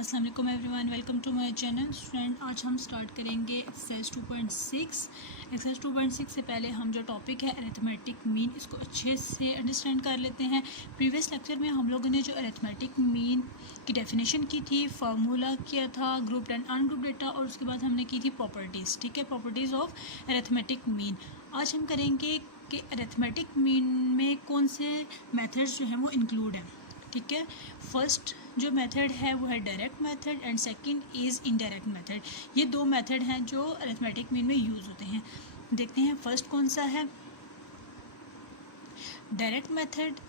अस्सलाम वालेकुम everyone, welcome to my channel. Student, आज हम स्टार्ट करेंगे एक्सरसाइज 2.6। एक्सरसाइज 2.6 से पहले हम जो टॉपिक है अरिथमेटिक मीन, इसको अच्छे से अंडरस्टैंड कर लेते हैं। प्रीवियस लेक्चर में हम लोगों ने जो अरिथमेटिक मीन की डेफिनेशन की थी, फार्मूला किया था, ग्रुप्ड एंड अनग्रुप्ड डेटा, और उसके बाद हमने की थी प्रॉपर्टीज़। ठीक है, प्रॉपर्टीज़ ऑफ अरिथमेटिक मीन। आज हम करेंगे कि अरिथमेटिक मीन में कौन से मेथड्स जो हैं वो इंक्लूड हैं। ठीक है, फर्स्ट जो मेथड है वो है direct method and second is indirect method. ये दो मेथड हैं जो अरिथमेटिक मीन में यूज़ होते हैं। देखते हैं फर्स्ट कौन सा है, direct method.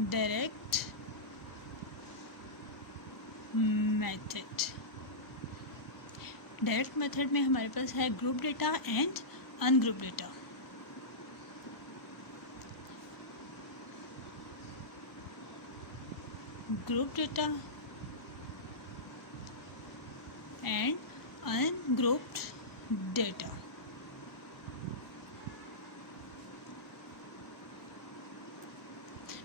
Direct method, direct method में हमारे पास है group data and ungroup data. Group data and ungrouped data.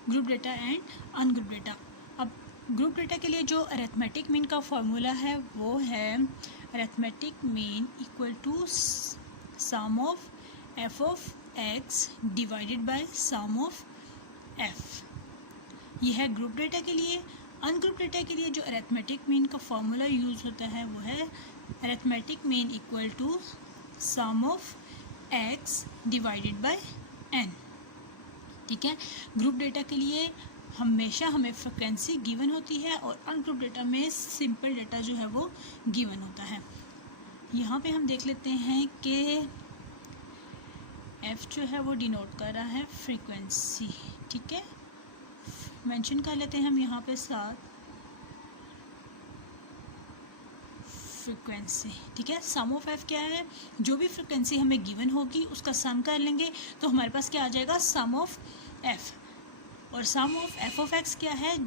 Group data and ungroup data. अब ग्रुप डेटा के लिए जो अरिथमेटिक मीन का फॉर्मूला है वो है arithmetic mean equal to sum of F of x divided by sum of F. ये है ग्रुप डेटा के लिए। अनग्रुप डेटा के लिए जो अरिथमेटिक मीन का फॉर्मूला यूज़ होता है वो है arithmetic mean equal to sum of x divided by N. ठीक है, ग्रुप डेटा के लिए हमेशा हमें फ्रिक्वेंसी गिवन होती है और अनग्रुप डेटा में सिंपल डेटा जो है वो गिवन होता है। यहाँ पे हम देख लेते हैं कि एफ जो है वो डिनोट कर रहा है फ्रीक्वेंसी। ठीक है, मेंशन कर लेते हैं हम यहाँ पे साथ फ्रीक्वेंसी। ठीक है, सम ऑफ एफ क्या है, जो भी फ्रीक्वेंसी हमें गिवन होगी उसका सम कर लेंगे तो हमारे पास क्या आ जाएगा, सम ऑफ एफ। और sum of F of X क्या है,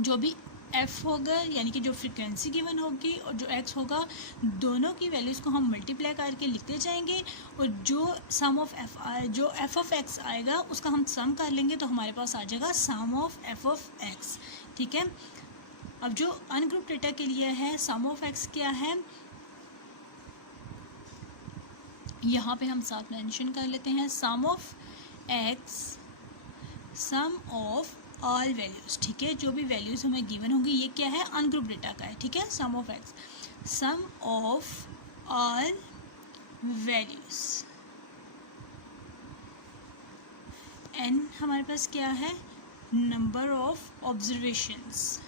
जो भी एफ होगा यानी कि जो फ्रीक्वेंसी गिवन होगी और जो एक्स होगा, दोनों की वैल्यूज़ को हम मल्टीप्लाई करके लिखते जाएंगे और जो सम ऑफ एफ जो एफ ऑफ एक्स आएगा उसका हम सम कर लेंगे तो हमारे पास आ जाएगा सम ऑफ एफ ऑफ एक्स। ठीक है, अब जो अनग्रुप डेटा के लिए है सम ऑफ एक्स क्या है, यहाँ पे हम साथ मेंशन कर लेते हैं sum of x sum of all values. ठीक है, जो भी वैल्यूज़ हमें गिवन होंगी, ये क्या है, अनग्रुप डेटा का है। ठीक है, sum of x sum of all values. N हमारे पास क्या है, number of observations,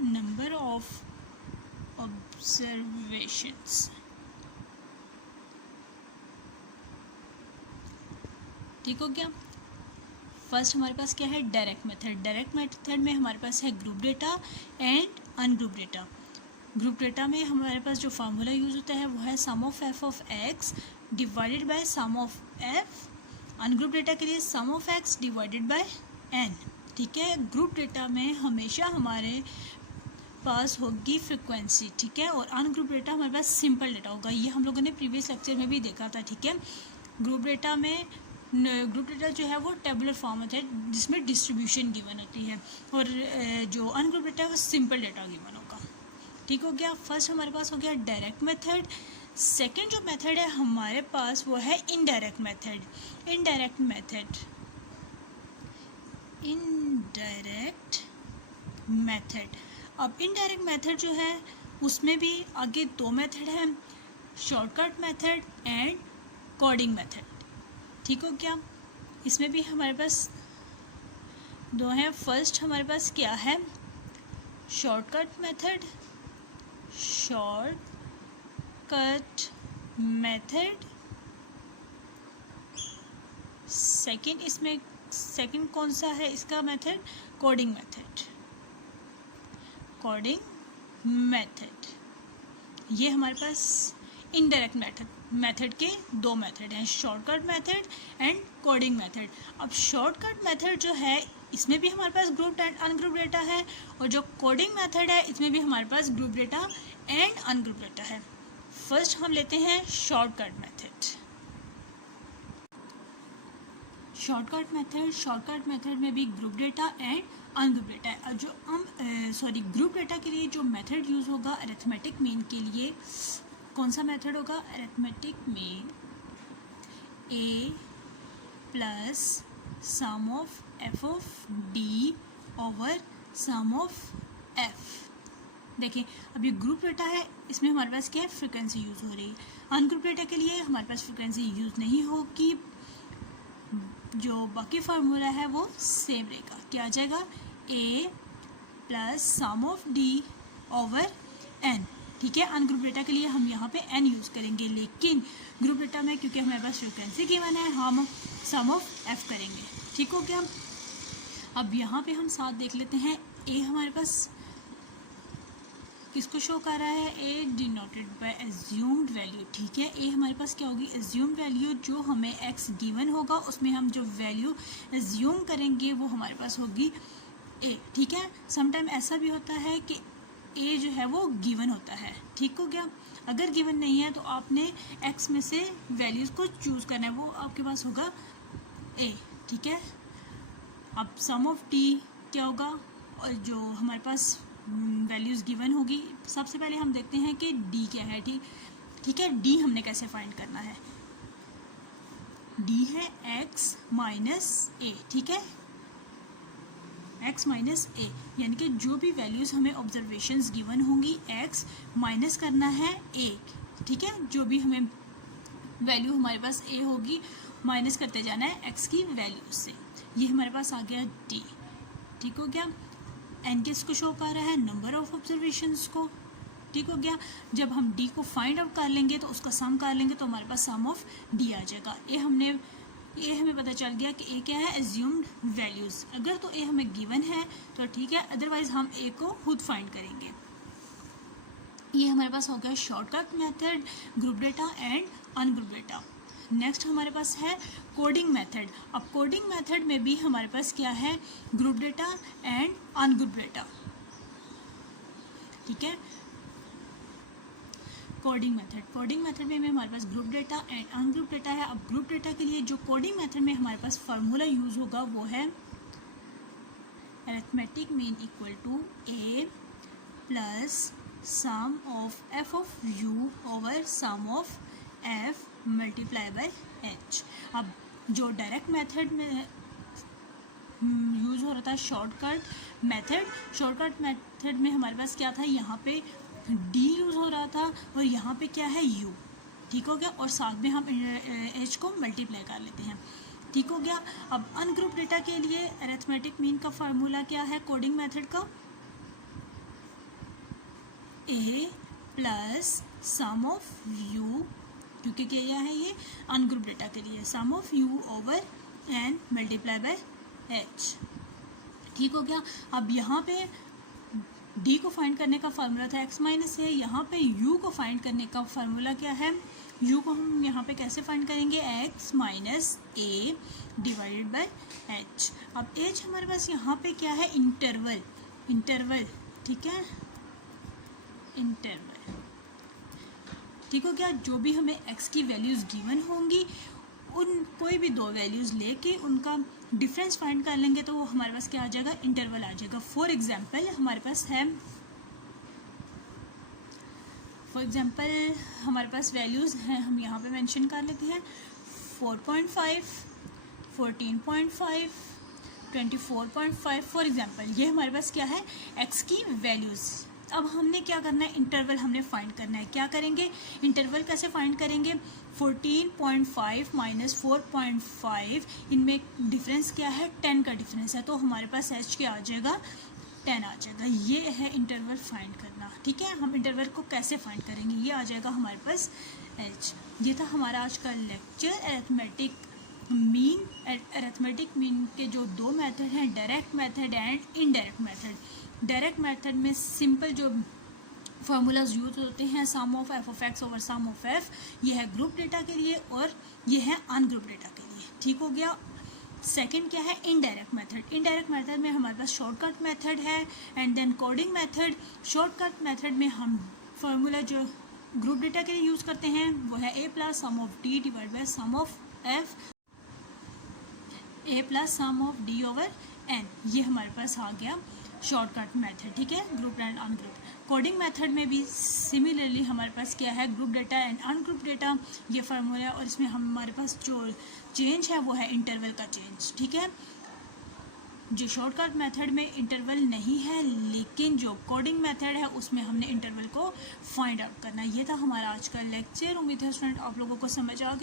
number of observations. ठीक हो गया। फर्स्ट हमारे पास क्या है, डायरेक्ट मेथड। डायरेक्ट मेथड में हमारे पास है group data and ungroup data. Group data में हमारे पास जो फार्मूला यूज़ होता है वो है sum of F of x divided by sum of f. Ungroup data के लिए sum of x divided by N. ठीक है, ग्रुप डेटा में हमेशा हमारे पास होगी फ्रिक्वेंसी। ठीक है, और अनग्रुप डेटा हमारे पास सिंपल डेटा होगा। ये हम लोगों ने प्रीवियस लेक्चर में भी देखा था। ठीक है, ग्रुप डेटा में ग्रुप डेटा जो है वो टेबुलर फॉर्म होता है जिसमें डिस्ट्रीब्यूशन गिवन होती है और जो अनग्रुप डेटा है वो सिंपल डेटा गिवन होगा। ठीक हो गया, फर्स्ट हमारे पास हो गया डायरेक्ट मेथड। सेकंड जो मेथड है हमारे पास वो है indirect method. Indirect method, indirect method. अब इनडायरेक्ट मेथड जो है उसमें भी आगे दो मेथड हैं, shortcut method and coding method. ठीक हो गया, इसमें भी हमारे पास दो हैं। फर्स्ट हमारे पास क्या है, shortcut method, shortcut method. Second इसमें सेकंड कौन सा है इसका method, coding method. Coding method, ये हमारे पास इनडायरेक्ट मेथड के दो मेथड हैं, shortcut method and coding method. अब शॉर्टकट मेथड जो है इसमें भी हमारे पास ग्रुप एंड अनग्रुप डेटा है और जो कोडिंग मेथड है इसमें भी हमारे पास group data and ungroup data है। फर्स्ट हम लेते हैं शॉर्टकट मेथड। शॉर्टकट मेथड में भी group data and ungroup data है। और जो हम ग्रुप डेटा के लिए जो मेथड यूज़ होगा अरिथमेटिक मीन के लिए, कौन सा मेथड होगा? Arithmetic mean A plus sum of F of D over sum of F. देखिए अब ये ग्रुप डेटा है, इसमें हमारे पास क्या है? फ्रिक्वेंसी यूज़ हो रही है। अनग्रुप डेटा के लिए हमारे पास फ्रिक्वेंसी यूज़ नहीं होगी, जो बाकी फार्मूला है वो सेम रहेगा। क्या आ जाएगा? A plus sum of D over n. ठीक है, अनग्रुप डेटा के लिए हम यहाँ पे एन यूज़ करेंगे, लेकिन ग्रुप डेटा में क्योंकि हमारे पास फ्रिक्वेंसी गिवन है हम सम ऑफ एफ करेंगे। ठीक हो गया। अब यहाँ पे हम साथ देख लेते हैं, ए हमारे पास किसको शो कर रहा है? ए डिनोटेड बाय एज्यूम्ड वैल्यू। ठीक है, ए हमारे पास क्या होगी? Assumed value. जो हमें एक्स गिवन होगा उसमें हम जो वैल्यू एज्यूम करेंगे वो हमारे पास होगी ए। ठीक है, समटाइम ऐसा भी होता है कि ए जो है वो गिवन होता है। ठीक हो गया। अगर गिवन नहीं है तो आपने एक्स में से वैल्यूज़ को चूज़ करना है, वो आपके पास होगा ए। ठीक है, अब सम ऑफ डी क्या होगा? और जो हमारे पास वैल्यूज़ गिवन होगी, सबसे पहले हम देखते हैं कि डी क्या है। ठीक है, डी हमने कैसे फाइंड करना है? डी है एक्स माइनस ए। ठीक है, एक्स माइनस ए, यानी कि जो भी वैल्यूज़ हमें ऑब्जर्वेशंस गिवन होंगी एक्स माइनस करना है ए। ठीक है, जो भी हमें वैल्यू हमारे पास ए होगी माइनस करते जाना है एक्स की वैल्यू से। ये हमारे पास आ गया डी। ठीक हो गया। एन किसको शो कर रहा है? नंबर ऑफ ऑब्जर्वेशंस को। ठीक हो गया। जब हम डी को फाइंड आउट कर लेंगे तो उसका सम कर लेंगे तो हमारे पास सम ऑफ डी आ जाएगा। ये हमें पता चल गया कि ए क्या है? Assumed values. अगर तो ए हमें गिवन है तो ठीक है, अदरवाइज हम ए को खुद फाइंड करेंगे। ये हमारे पास हो गया shortcut method, group data and ungroup data. Next हमारे पास है कोडिंग मेथड। अब कोडिंग मेथड में भी हमारे पास क्या है? Group data and ungroup data. ठीक है, कोडिंग मेथड में हमारे पास group data and ungroup data है। अब ग्रुप डेटा के लिए जो कोडिंग मेथड में हमारे पास फार्मूला यूज़ होगा वो है arithmetic mean equal to A plus sum of F of you over sum of F multiply by H. अब जो डायरेक्ट मेथड में यूज़ हो रहा था शॉर्टकट मेथड में हमारे पास क्या था? यहाँ पे डी यूज़ हो रहा था और यहाँ पे क्या है? यू। ठीक हो गया, और साथ में हम एच को मल्टीप्लाई कर लेते हैं। ठीक हो गया। अब अनग्रुप डेटा के लिए अरिथमेटिक मीन का फार्मूला क्या है कोडिंग मेथड का? A plus sum of u, क्योंकि क्या है ये? अनग्रुप डेटा के लिए sum of you over n multiply by h. ठीक हो गया। अब यहाँ पे डी को फाइंड करने का फार्मूला था एक्स माइनस ए, यहाँ पे यू को फाइंड करने का फार्मूला क्या है? यू को हम यहाँ पे कैसे फाइंड करेंगे? X minus A divided by H. अब एच हमारे पास यहाँ पे क्या है? इंटरवल। ठीक है, इंटरवल। ठीक हो गया। जो भी हमें एक्स की वैल्यूज़ गिवन होंगी उन कोई भी दो वैल्यूज़ लेके उनका डिफरेंस फाइंड कर लेंगे तो वो हमारे पास क्या आ जाएगा? इंटरवल आ जाएगा। फॉर एग्जांपल हमारे पास वैल्यूज़ हैं, हम यहाँ पे मेंशन कर लेते हैं 4.5, 14.5, 24.5 फॉर एग्जांपल। ये हमारे पास क्या है? एक्स की वैल्यूज़। अब हमने क्या करना है? इंटरवल हमने फाइंड करना है। क्या करेंगे? इंटरवल कैसे फाइंड करेंगे? 14.5 माइनस 4.5, इनमें डिफरेंस क्या है? 10 का डिफरेंस है, तो हमारे पास एच क्या आ जाएगा? 10 आ जाएगा। ये है इंटरवल फाइंड करना। ठीक है, हम इंटरवल को कैसे फाइंड करेंगे? ये आ जाएगा हमारे पास एच। ये था हमारा आज का लेक्चर अरिथमेटिक मीन के जो दो मेथड हैं, direct method and indirect method. Direct method में सिंपल जो फार्मूलाज यूज होते हैं sum of F of x over sum of F, ये है ग्रुप डेटा के लिए और ये है अनग्रुप डेटा के लिए। ठीक हो गया। सेकंड क्या है? इनडायरेक्ट मेथड में हमारे पास शॉर्टकट मेथड है and then coding method. Shortcut method में हम फार्मूला जो ग्रुप डेटा के लिए यूज़ करते हैं वो है a plus sum of d divide by sum of f. A plus sum of D over n, ये हमारे पास आ गया शॉर्टकट मेथड, ठीक है, group and ungroup. Coding method में भी सिमिलरली हमारे पास क्या है, group data and ungroup data, ये फार्मूला है, और इसमें हमारे पास जो चेंज है वो है इंटरवल का चेंज, ठीक है। जो शॉर्टकट मेथड में इंटरवल नहीं है, लेकिन जो कोडिंग मेथड है उसमें हमने इंटरवल को फाइंड आउट करना है। ये था हमारा आज का लेक्चर। उम्मीद है स्टूडेंट आप लोगों को समझ आ गया।